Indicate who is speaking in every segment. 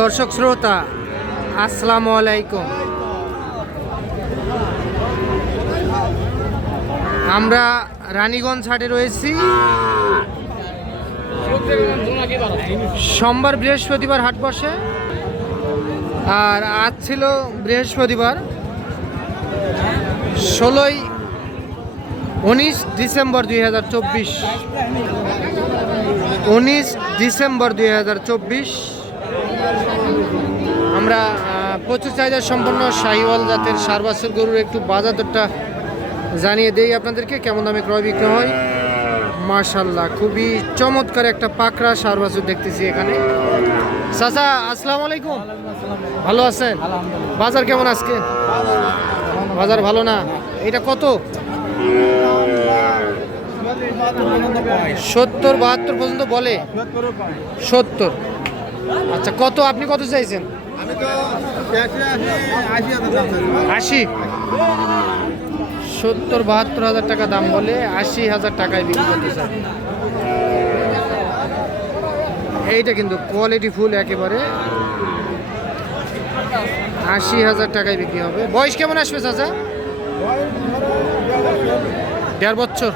Speaker 1: দর্শক শ্রোতা, আসসালামু আলাইকুম। আমরা রানীগঞ্জ হাটে রয়েছি। সোমবার বৃহস্পতিবার হাট বসে। আর আজ ছিল বৃহস্পতিবার, ষোলোই উনিশ ডিসেম্বর দুই হাজার চব্বিশ। উনিশ ডিসেম্বর দুই হাজার চব্বিশ। আমরা প্রচুর চাহিদা সম্পন্ন শাহিওয়াল জাতের সার বাছুর গরুর একটু বাজার দরটা জানিয়ে দেই আপনাদেরকে কেমন দামে ক্রয় বিক্রয় হয়? মার্শাল্লাহ খুবই চমৎকার একটা পাকড়া সার বাছুর দেখতেছি এখানে। চাচা আসসালামু আলাইকুম। ভালো আছেন? বাজার কেমন আজকে? বাজার ভালো না? এটা কত? সত্তর বাহাত্তর পর্যন্ত বলে। সত্তর। আচ্ছা কত? আপনি কত চাইছেন?
Speaker 2: আশি
Speaker 1: সত্তর বাহাত্তর হাজার টাকা দাম বলে আশি হাজার টাকায় বিক্রি করতে চাই এইটা কিন্তু কোয়ালিটি ফুল একেবারে। আশি হাজার টাকায় বিক্রি হবে। বয়স কেমন আসবে চাচা? দেড় বছর।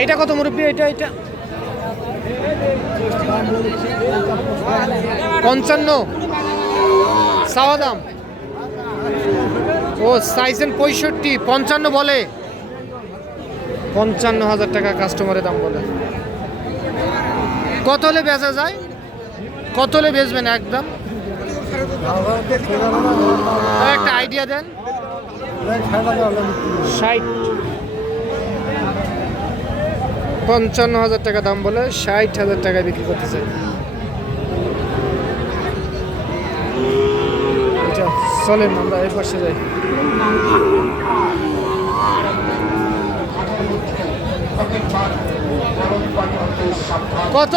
Speaker 1: এইটা কত মুরব্বী? এটা এটা। পঞ্চান্ন। চাওয়া দাম। ও চাইছেন পঁয়ষট্টি, পঞ্চান্ন বলে। পঞ্চান্ন হাজার টাকা কাস্টমারের দাম বলে। কত হলে বেচা যায়? কত হলে বেচবেন একদম? একটা আইডিয়া দেন। ষাট। পঞ্চান্ন হাজার টাকা দাম বলে ষাট হাজার টাকায় বিক্রি করতে চাই চলেন আমরা এই পাশে যাই। কত?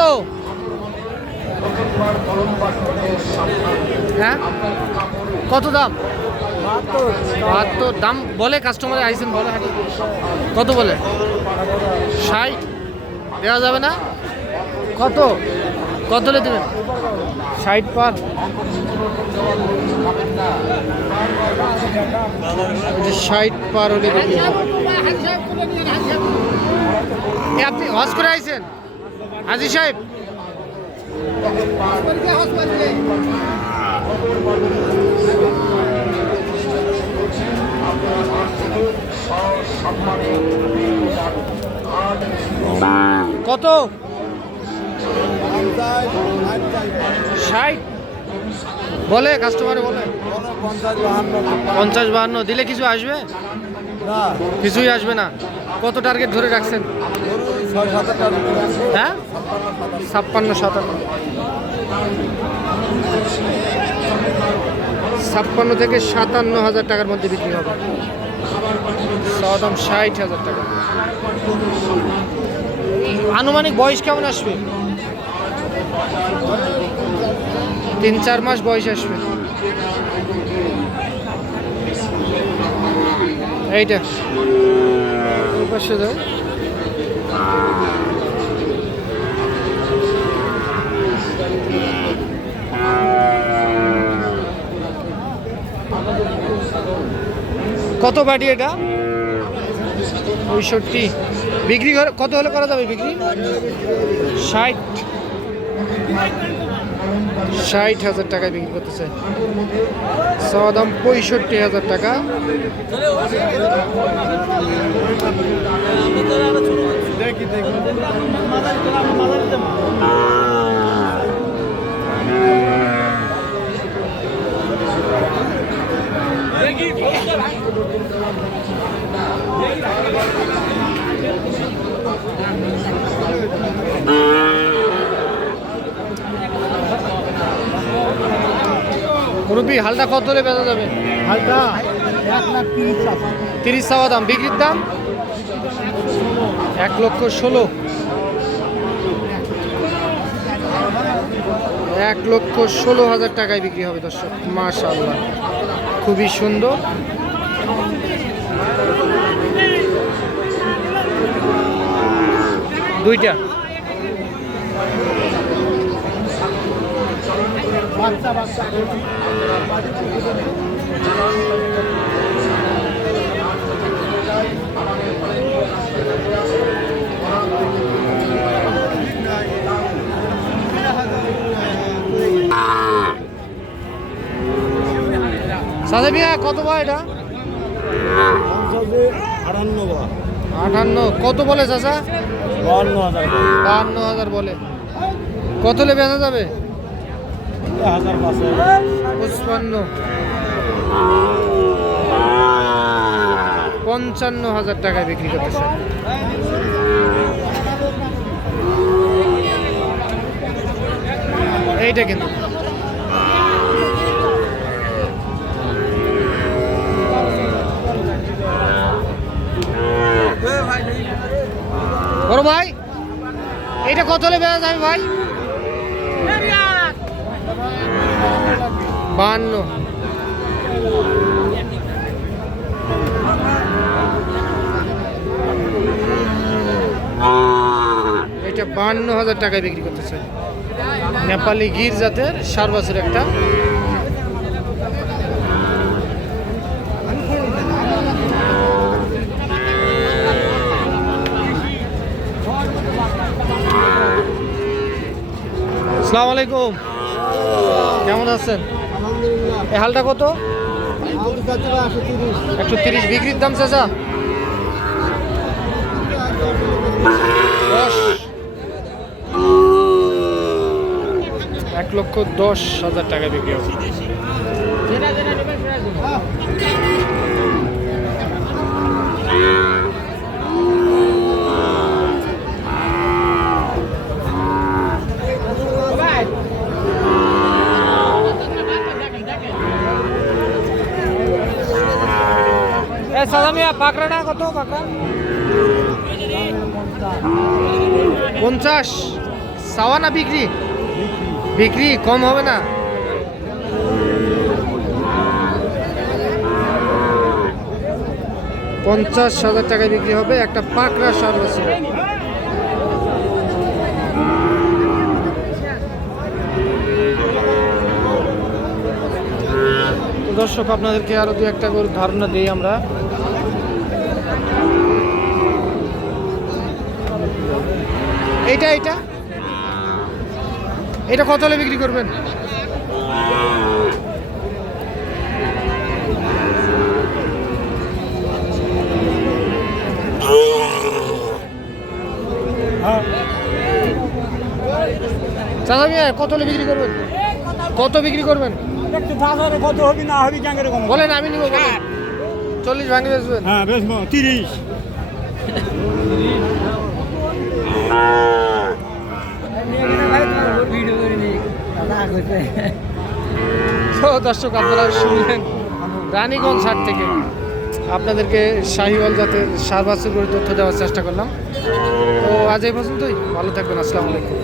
Speaker 1: হ্যাঁ? কত দাম? বাহাত্তর। দাম বলে কাস্টমারে আইসেন বলে কত বলে? ষাট। দেওয়া যাবে না? কত? কত দেবেন? ষাট পার। ষাট পার হলে আপনি হজ করে আইছেন? হাজি সাহেব। কত?
Speaker 2: ষাট।
Speaker 1: বলে কাস্টমারে বলে।
Speaker 2: পঞ্চাশ বাহান্ন।
Speaker 1: দিলে কিছু আসবে? কিছুই আসবে না। কত টার্গেট ধরে রাখছেন? হ্যাঁ? ছাপ্পান্ন সাতান্ন। ছাপ্পান্ন থেকে সাতান্ন হাজার টাকার মধ্যে বিক্রি হবে। ষাট হাজার টাকা। আনুমানিক বয়স কেমন আসবে? তিন চার মাস বয়স আসবে। এইটা। কত বাটি এটা? পঁয়ষট্টি। বিক্রি করে- কত হলে করা যাবে বিক্রি? ষাট। ষাট হাজার টাকায় বিক্রি করতে চাই। চাওয়া দাম পঁয়ষট্টি হাজার টাকা।
Speaker 2: দেখি দেখি।
Speaker 1: মুরব্বী হালটা কত হলে বেচা যাবে?
Speaker 2: এক লাখ টাকা
Speaker 1: তিরিশ চাওয়া দাম বিক্রির দাম? এক লক্ষ ষোলো। এক লক্ষ ষোলো হাজার টাকায় বিক্রি হবে দর্শক মাশাল্লাহ খুবই সুন্দর। দুইটা।
Speaker 2: বাচ্চা বাচ্চা
Speaker 1: সাদা মিয়া কত ভাই এটা?
Speaker 2: আটান্ন।
Speaker 1: আটান্ন কত বলে চাচা?
Speaker 2: বান্ন হাজার।
Speaker 1: বাহান্ন হাজার বলে। কত হলে বেচা যাবে? পঞ্চান্ন হাজার টাকায় বিক্রি করতেছে। এইটা কিন্তু। বড় ভাই, এইটা কত হলে বেচা যাবে ভাই? বান্ন এটা বান্ন হাজার টাকায় বিক্রি করতেছে। নেপালি গির জাতের সার বছর একটা। আসসালামু আলাইকুম। কেমন আছেন? এই হালটা কত?
Speaker 2: একশো তিরিশ
Speaker 1: বিক্রির দাম চাচা। দশ। এক লক্ষ দশ হাজার টাকা বিক্রি হবে এ সাদা মিয়া পাকড়াটা কত পাকড়া? পঞ্চাশ। সাওয়া না বিক্রি? বিক্রি কম হবে না। পঞ্চাশ হাজার টাকায় বিক্রি হবে একটা পাকড়া সার বছর। দর্শক, আপনাদেরকে আরও দু একটা ধারণা দিই আমরা। এইটা এইটা এটা কত হলে বিক্রি করবেন? চাচা মিয়া কত হলে বিক্রি করবেন? কত বিক্রি করবেন?
Speaker 2: একটু বাজারে কত হবি না হবি কেন এরকম
Speaker 1: বলেন আমি নিব বলেন। চল্লিশ ভাঙে বেচবেন।
Speaker 2: হ্যাঁ বেশ তিরিশ।
Speaker 1: দর্শক, আপনারা শুনলেন রানীগঞ্জ হাট থেকে। আপনাদেরকে শাহিওয়াল যাতে সার বাছুর করে তথ্য দেওয়ার চেষ্টা করলাম। তো আজ এই পর্যন্তই। ভালো থাকবেন। আসসালামু আলাইকুম।